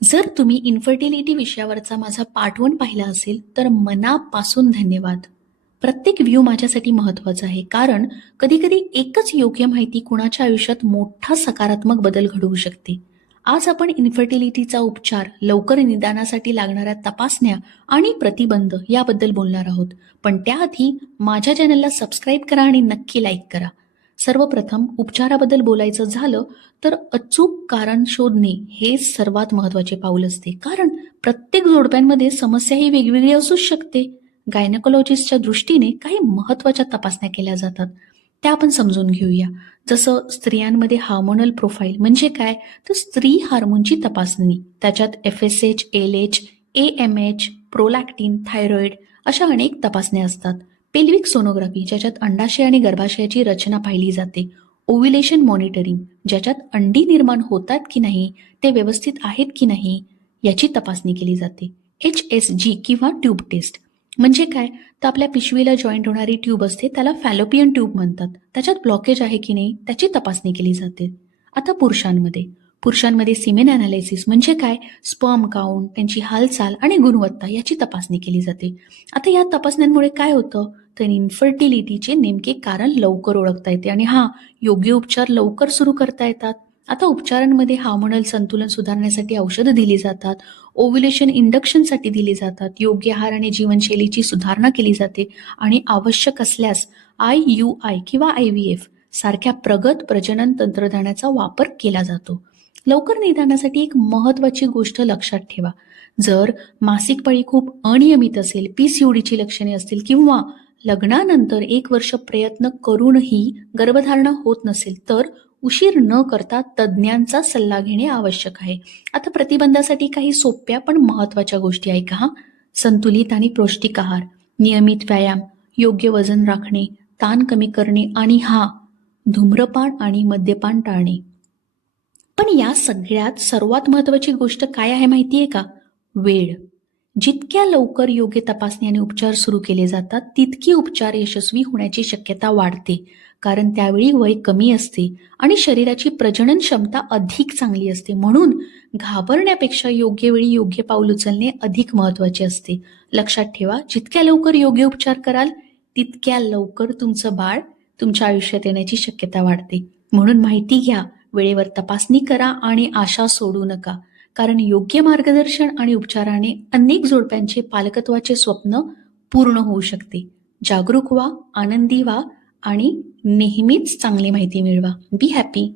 जर तुम्ही इन्फर्टिलिटी विषयावरचा माझा पार्ट 1 पाहिला असेल तर मनापासून धन्यवाद. प्रत्येक व्ह्यू माझ्यासाठी महत्त्वाचा आहे, कारण कधीकधी एकच योग्य माहिती कुणाच्या आयुष्यात मोठा सकारात्मक बदल घडवू शकते. आज आपण इन्फर्टिलिटीचा उपचार, लवकर निदानासाठी लागणाऱ्या तपासण्या आणि प्रतिबंध याबद्दल बोलणार आहोत. पण त्याआधी माझ्या चॅनलला सबस्क्राईब करा आणि नक्की लाईक करा. सर्वप्रथम उपचाराबद्दल बोलायचं झालं तर अचूक कारण शोधणे हे सर्वात महत्त्वाचे पाऊल असते, कारण प्रत्येक जोडप्यांमध्ये समस्या ही वेगवेगळी असूच शकते. गायनेकोलॉजिस्टच्या दृष्टीने काही महत्त्वाच्या तपासण्या केल्या जातात, त्या आपण समजून घेऊया. जसं स्त्रियांमध्ये हार्मोनल प्रोफाईल म्हणजे काय, तर स्त्री हार्मोनची तपासणी. त्याच्यात FSH, LH, AMH, prolactin, thyroid अशा अनेक तपासण्या असतात. पेल्विक सोनोग्राफी, ज्याच्यात अंडाशय आणि गर्भाशयाची रचना पाहिली जाते. ओव्ह्युलेशन मॉनिटरिंग, ज्याच्यात अंडी निर्माण होतात की नाही, ते व्यवस्थित आहेत की नाही याची तपासणी केली जाते. HSG किंवा ट्यूब टेस्ट म्हणजे काय, तर आपल्या पिशवीला जॉईंट होणारी ट्यूब असते, त्याला फॅलोपियन ट्यूब म्हणतात. त्याच्यात ब्लॉकेज आहे की नाही त्याची तपासणी केली जाते. आता पुरुषांमध्ये सिमेन अनालिसिस म्हणजे काय, स्पर्म काउंट, त्यांची हालचाल आणि गुणवत्ता याची तपासणी केली जाते. आता या तपासण्यांमुळे काय होतं, तर इन्फर्टिलिटीचे नेमके कारण लवकर ओळखता येते आणि योग्य उपचार लवकर सुरू करता येतात. आता उपचारांमध्ये हार्मोनल संतुलन सुधारण्यासाठी औषधं दिली जातात, ओव्ह्युलेशन इंडक्शनसाठी दिली जातात, योग्य आहार आणि जीवनशैलीची सुधारणा केली जाते आणि आवश्यक असल्यास IUI किंवा IVF सारख्या प्रगत प्रजनन तंत्रज्ञानाचा वापर केला जातो. लवकर निदानासाठी एक महत्त्वाची गोष्ट लक्षात ठेवा. जर मासिक पाळी खूप अनियमित असेल, PCODची लक्षणे असतील किंवा लग्नानंतर 1 वर्ष प्रयत्न करूनही गर्भधारणा होत नसेल, तर उशीर न करता तज्ज्ञांचा सल्ला घेणे आवश्यक आहे. आता प्रतिबंधासाठी काही सोप्या पण महत्त्वाच्या गोष्टी ऐका. संतुलित आणि पौष्टिक आहार, नियमित व्यायाम, योग्य वजन राखणे, ताण कमी करणे आणि धूम्रपान आणि मद्यपान टाळणे. पण या सगळ्यात सर्वात महत्त्वाची गोष्ट काय आहे माहितीये का? वेळ. जितक्या लवकर योग्य तपासणी आणि उपचार सुरू केले जातात, तितकी उपचार यशस्वी होण्याची शक्यता वाढते, कारण त्यावेळी वय कमी असते आणि शरीराची प्रजनन क्षमता अधिक चांगली असते. म्हणून घाबरण्यापेक्षा योग्य वेळी योग्य पाऊल उचलणे अधिक महत्त्वाचे असते. लक्षात ठेवा, जितक्या लवकर योग्य उपचार कराल, तितक्या लवकर तुमचं बाळ तुमच्या आयुष्यात येण्याची शक्यता वाढते. म्हणून माहिती घ्या, वेळेवर तपासणी करा आणि आशा सोडू नका, कारण योग्य मार्गदर्शन आणि उपचाराने अनेक जोडप्यांचे पालकत्वाचे स्वप्न पूर्ण होऊ शकते. जागरूक व्हा, आनंदी व्हा आणि नेहमीच चांगली माहिती मिळवा. Be happy.